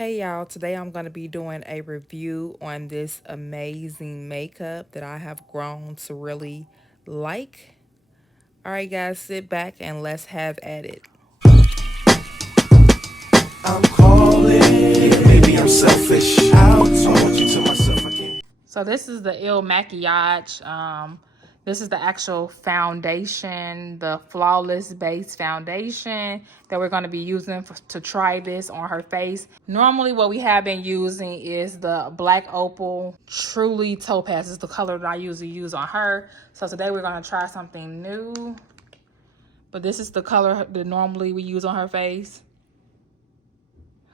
Hey y'all, today I'm going to be doing a review on this amazing makeup that I have grown to really like. Alright guys, sit back and let's have at it. I'm calling, yeah, maybe I'm selfish. I want you to myself again. So this is the IL Makiage. This is the actual foundation, the Flawless Base Foundation that we're going to be using to try this on her face. Normally what we have been using is the Black Opal Truly Topaz. This is the color that I usually use on her. So today we're going to try something new. But this is the color that normally we use on her face.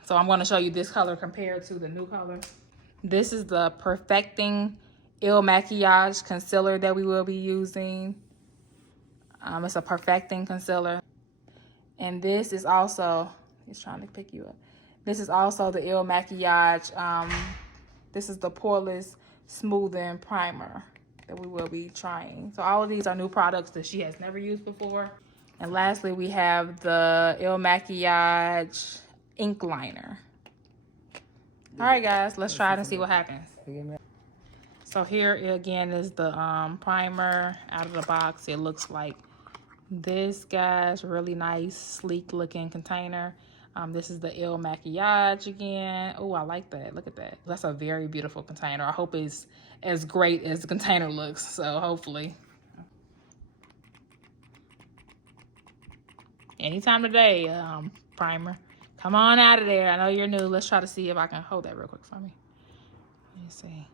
So I'm going to show you this color compared to the new color. This is the Perfecting IL Makiage concealer that we will be using. It's a Perfecting concealer. And this is also, it's trying to pick you up. This is also the IL Makiage. This is the Poreless Smoothing Primer that we will be trying. So all of these are new products that she has never used before. And lastly, we have the IL Makiage Ink Liner. All right, guys, let's try it and see what happens. So here again is the primer out of the box. It looks like this, guys. Really nice, sleek looking container. This is the IL Makiage again. Oh, I like that. Look at that. That's a very beautiful container. I hope it's as great as the container looks. So hopefully. Anytime today, primer. Come on out of there. I know you're new. Let's try to see if I can hold that real quick for me. Let me see.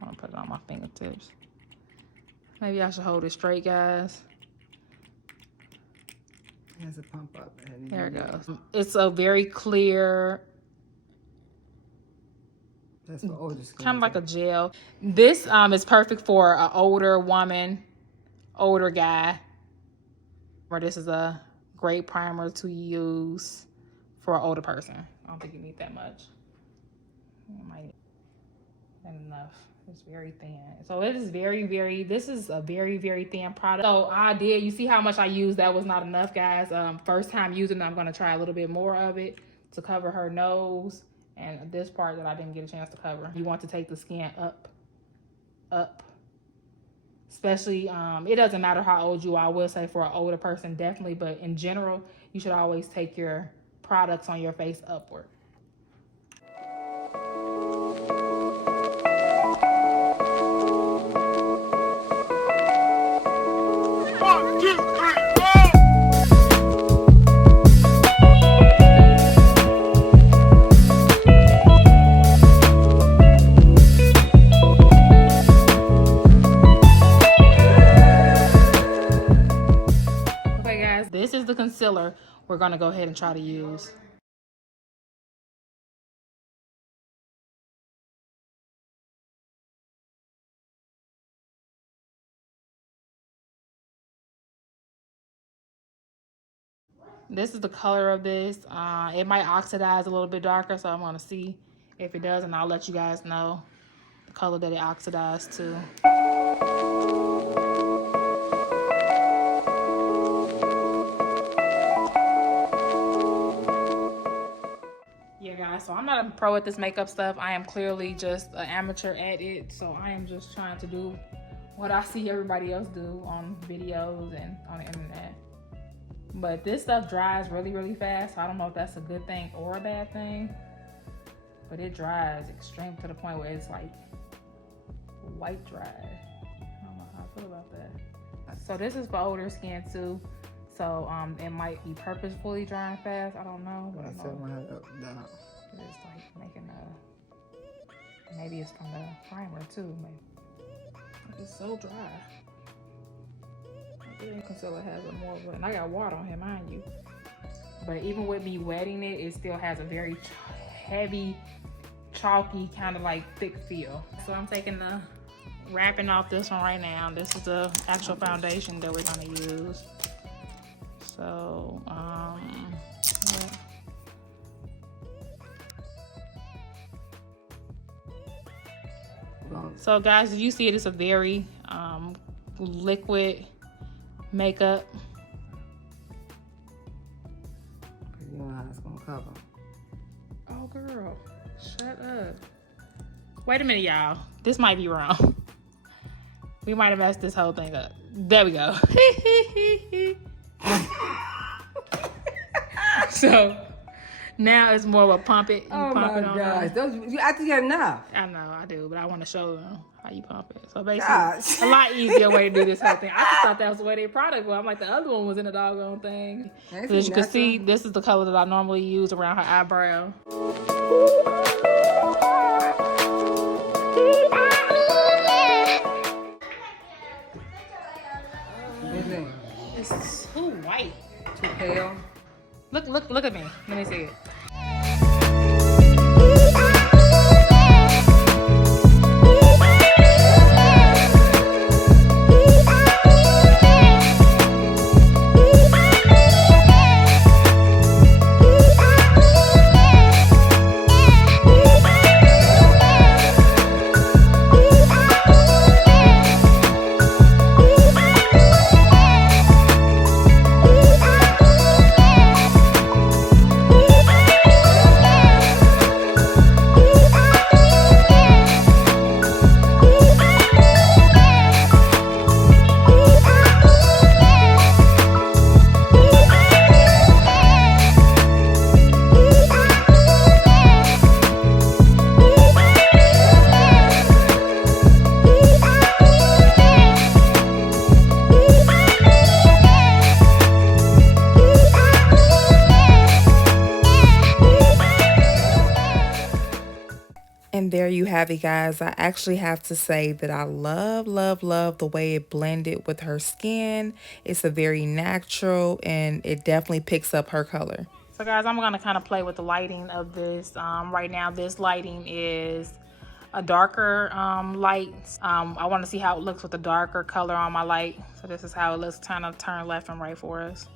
I'm gonna put it on my fingertips. Maybe I should hold it straight, guys. It has a pump up. There it goes. It's a very clear, That's for older skin. kind of like a gel. This is perfect for an older woman, older guy. Or this is a great primer to use for an older person. I don't think you need that much. You might not enough. It's very thin. So it is this is a very, very thin product. So you see how much I used? That was not enough, guys. First time using it, I'm gonna try a little bit more of it to cover her nose and this part that I didn't get a chance to cover. You want to take the skin up. Especially, it doesn't matter how old you are. I will say for an older person, definitely. But in general, you should always take your products on your face upward. This is the concealer we're going to go ahead and try to use. This is the color of this. It might oxidize a little bit darker, so I'm going to see if it does, and I'll let you guys know the color that it oxidized to. Yeah, guys, so I'm not a pro at this makeup stuff. I am clearly just an amateur at it, so I am just trying to do what I see everybody else do on videos and on the internet. But this stuff dries really, really fast, so I don't know if that's a good thing or a bad thing. But it dries extreme to the point where it's like white dry. I don't know how I feel about that. So this is for older skin too. So it might be purposefully drying fast. I don't know. But I set my head up down. It's like making maybe it's from the primer too. Maybe it's so dry. The concealer has a more of a, and I got water on here, mind you. But even with me wetting it, it still has a very heavy, chalky, kind of like thick feel. So I'm taking the wrapping off this one right now. This is the actual foundation that we're gonna use. So, so guys, as you see it, it's a very liquid makeup. You know how it's gonna cover. Oh girl. Shut up. Wait a minute, y'all. This might be wrong. We might have messed this whole thing up. There we go. So now it's more of a pump it. You Oh pump my it on gosh. there. I think you got enough. I know, I do, but I want to show them how you pump it. So basically, Gosh. a lot easier way to do this whole thing. I just thought that was the way their product was. I'm like, the other one was in the doggone thing. That's So as you can natural. see, this is the color that I normally use around her eyebrow. What do you think? It's too white. Too pale? Look at me. Let me see it. And there you have it, guys. I actually have to say that I love the way it blended with her skin. It's a very natural and it definitely picks up her color. So guys, I'm gonna kind of play with the lighting of this. Right now, this lighting is a darker light. I want to see how it looks with the darker color on my light. So this is how it looks, kind of turn left and right for us.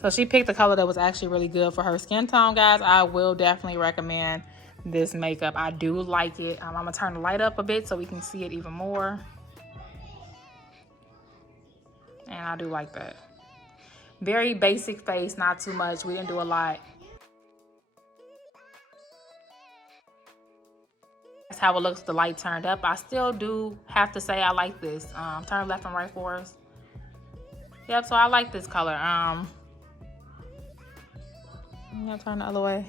So she picked a color that was actually really good for her skin tone, guys. I will definitely recommend this makeup. I do like it. I'm gonna turn the light up a bit so we can see it even more. And I do like that. Very basic face, not too much. We didn't do a lot. That's how it looks with the light turned up. I still do have to say I like this. Turn left and right for us. Yep, so I like this color. Yeah, turn the other way.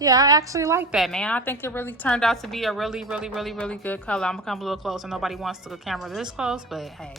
Yeah, I actually like that, man. I think it really turned out to be a really good color. I'm gonna come a little closer. Nobody wants to the camera this close, but hey.